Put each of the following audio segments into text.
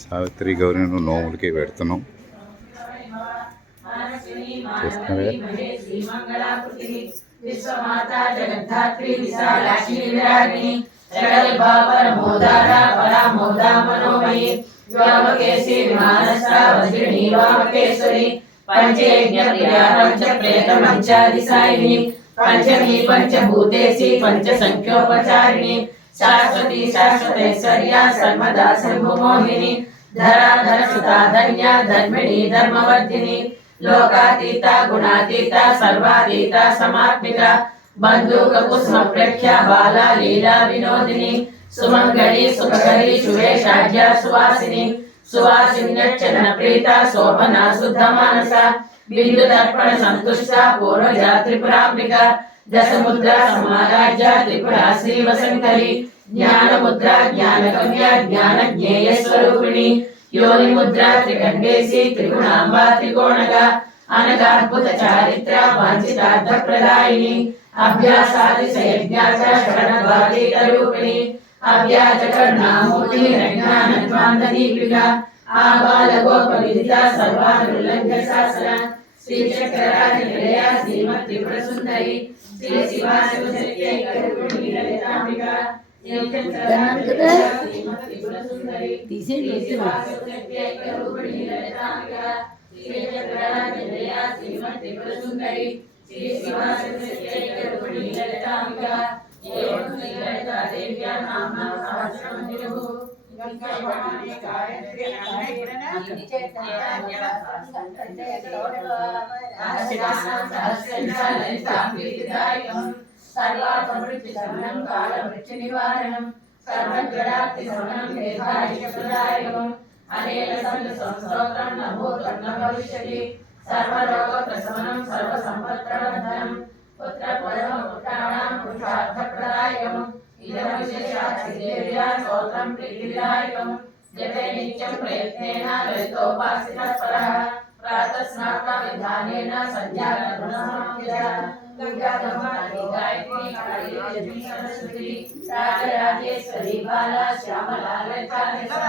సావిత్రి గౌరీను నోములకి పెడుతున్నాం. విశ్వమాతా జగద్ధాత్రి విశాలాక్షి విరాగిణి జగల్బా పరమోదార పరమోదా మనోమయి వ్యోమకేశి విమానస్థా వజ్రిణి వామకేశ్వరి పంచయజ్ఞ ప్రియా పంచ ప్రేత పంచాదిసాయిని పంచమీ పంచభూతేసి పంచ సంఖ్యోపచారిణి శాశ్వతి శాశ్వతైశ్వర్య సర్వదా సర్వమోహిని ధరాధర సుతా ధన్య ధర్మిణి ధర్మవర్ధిని లోకాతీత గుణాతీత సర్వాతీత సమాత్మిక బంధూక కుసుమ ప్రఖ్య బాల లీలా వినోదిని సుమంగళి సుఖకరి శుభేషాఢ్య సువాసిని సువాసిన్యచ్చన ప్రీత శోభన శుద్ధ మానస బిందు దర్పణ సంతుష్ట పూర్వజ త్రిపురాంబిక దశముద్ర సమారాజ్య త్రిపుర శ్రీవశంకరి జ్ఞాన ముద్ర జ్ఞాన గమ్య జ్ఞాన జ్ఞేయ స్వరూపిణి యోని ముద్ర త్రికండేసి త్రిగుణాంబ త్రికోణగా అనగాద్భుత చారిత్ర వాంఛితార్థ ప్రదాయిని అభ్యాసాదిశయజ్ఞాచ షణ్వాదీత రూపిణి అవ్యాజ కరుణామూర్తి రజ్ఞానధ్వాంత దీపిక ఆబాల గోప విదిత సర్వానుల్లంఘ్య శాసన శ్రీ చక్రరాజ నిలయ శ్రీమత్ త్రిపుర సుందరి శ్రీ శివా శివశక్తి కరుణి లలితాంబిక సర్వాపమృత్యు శమనం కాలమృత్యు నివారణం సర్వజ్వరాప్తి శమనం మేధారికప్రదాయకం అనేక సంత సంస్తోత్రం నభూతం న భవిష్యతి సర్వరోగ ప్రశమనం సర్వసంపత్ప్రవర్ధనం పుత్ర పరమ పుత్రాణాం పురుషార్థప్రదాయకం ఇదం విశేషాత్ సిద్ధిర్యా స్తోత్రం ప్రీతివిదాయకం జపే నిత్యం ప్రయత్నేన లలితోపాసితత్పరః ప్రాతస్నాత విధానేన సంధ్యాకర్మణసమాప్య గంగాధమాని గాయత్రి కాళీ లక్ష్మీ సరస్వతి రాజరాజేశ్వరి బాలా శ్యామలా లలితా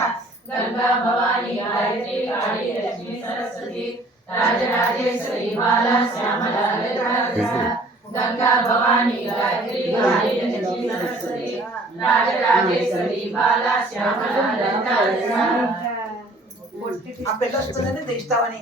గంగా భవాని గాయత్రి కాళీ లక్ష్మీ సరస్వతి రాజరాజేశ్వరి బాలా శ్యామలా లలితా గంగా భవాని గాయత్రి కాళీ లక్ష్మీ సరస్వతి రాజరాజేశ్వరి బాలా శ్యామలా లలితా ఆ పెళ్ళి వస్తుందని తీస్తావని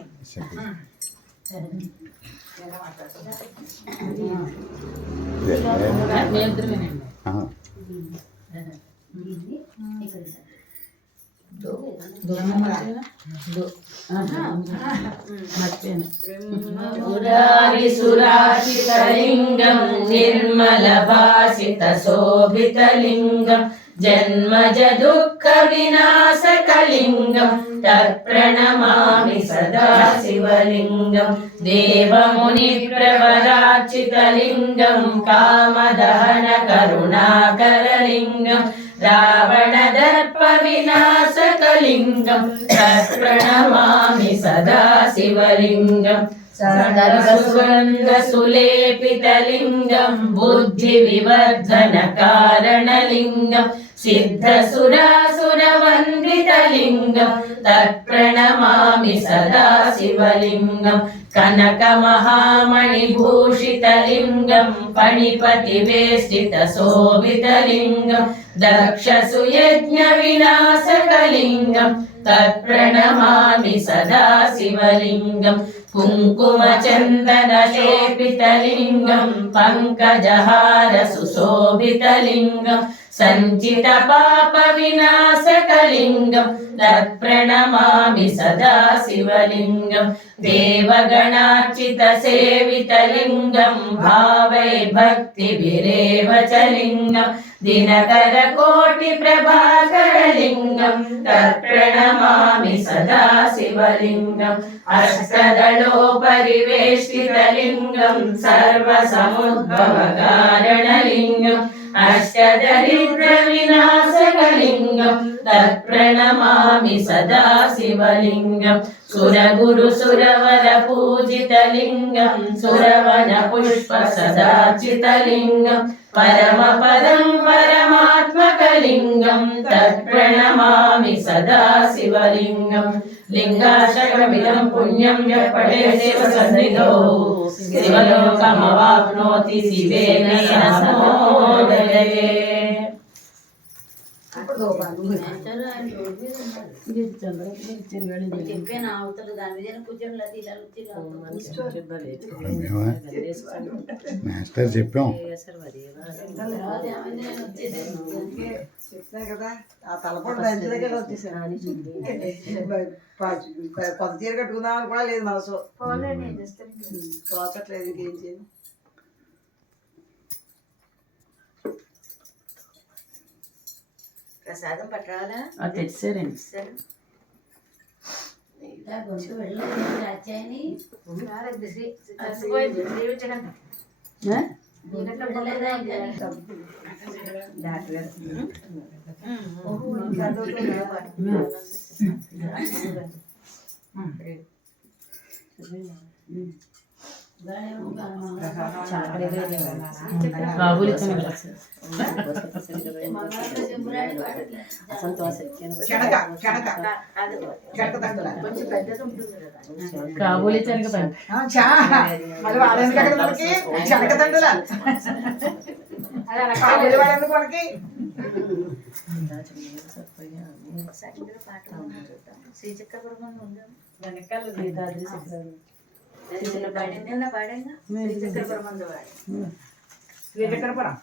సురారిసురాశితలింగం నిర్మల భాసిత శోభితలింగం జన్మజ దుఃఖ వినాశకలింగం తత్ప్రణమామి సదా శివలింగం దేవముని ప్రవరార్చితలింగం కామదహన కరుణాకరలింగం రావణ దర్ప వినాశకలింగం తత్ప్రణమామి సదా శివలింగం సర్వసుగంధ సులేపితలింగం బుద్ధి వివర్ధన కారణలింగం సిద్ధసురాసురవందితలింగం తత్ప్రణమామి సదా శివలింగం కనక మహామణిభూషితలింగం పణిపతి వేష్టిత శోభితలింగం దక్షసుయజ్ఞ వినాశకలింగం తత్ప్రణమామి సదా శివలింగం కుంకుమ చందన శోభితలింగం పంకజహార సుశోభితలింగం సంచిత పాప వినాశకలింగం తత్ప్రణమామి సదా శివలింగం దేవగణార్చిత సేవితలింగం భావై భక్తిభిరేవ చ లింగం దినకర కోటి ప్రభాకరలింగం తత్ప్రణమామి సదా శివలింగం అష్టదళోపరివేష్టితలింగం సర్వసముద్భవ కారణలింగం అష్టదరిద్ర వినాశకలింగం తత్ప్రణమామి సదా శివలింగం సురగురు సురవర పూజితలింగం సురవన పుష్ప సదార్చితలింగం పరమపదం పరమాత్మకలింగం తత్ప్రణమామి సదా శివలింగం లింగాశకమిదం పుణ్యం యపడే శివ సన్నిధో శివలోకమవాప్నోతి శివేన నమోదయే. చెప్పాను అవతల దాని మీద కూర్చొని మాస్టర్ చెప్పాం చెప్తాను కదా ఆ తలపొడి దంచి దగ్గర వచ్చేసాను కొత్త చీర కట్టుకుందామని కూడా లేదు మనసు తోచట్లేదు ఇంకేం చేయను. ప్రసాదం పట్టాలా తెచ్చారండి బాబులు కాబూలి చెనగ మళ్ళీ వాడేందుకు అక్కడ మనకి చెనక తండ్రులా కాబూలి వాడేందుకు మనకి శ్రీచక్రపురం ఉందా వెనకాల పాడంగా శ్రీచక్రపురం ఉంది వాడు శ్రీచక్రపురం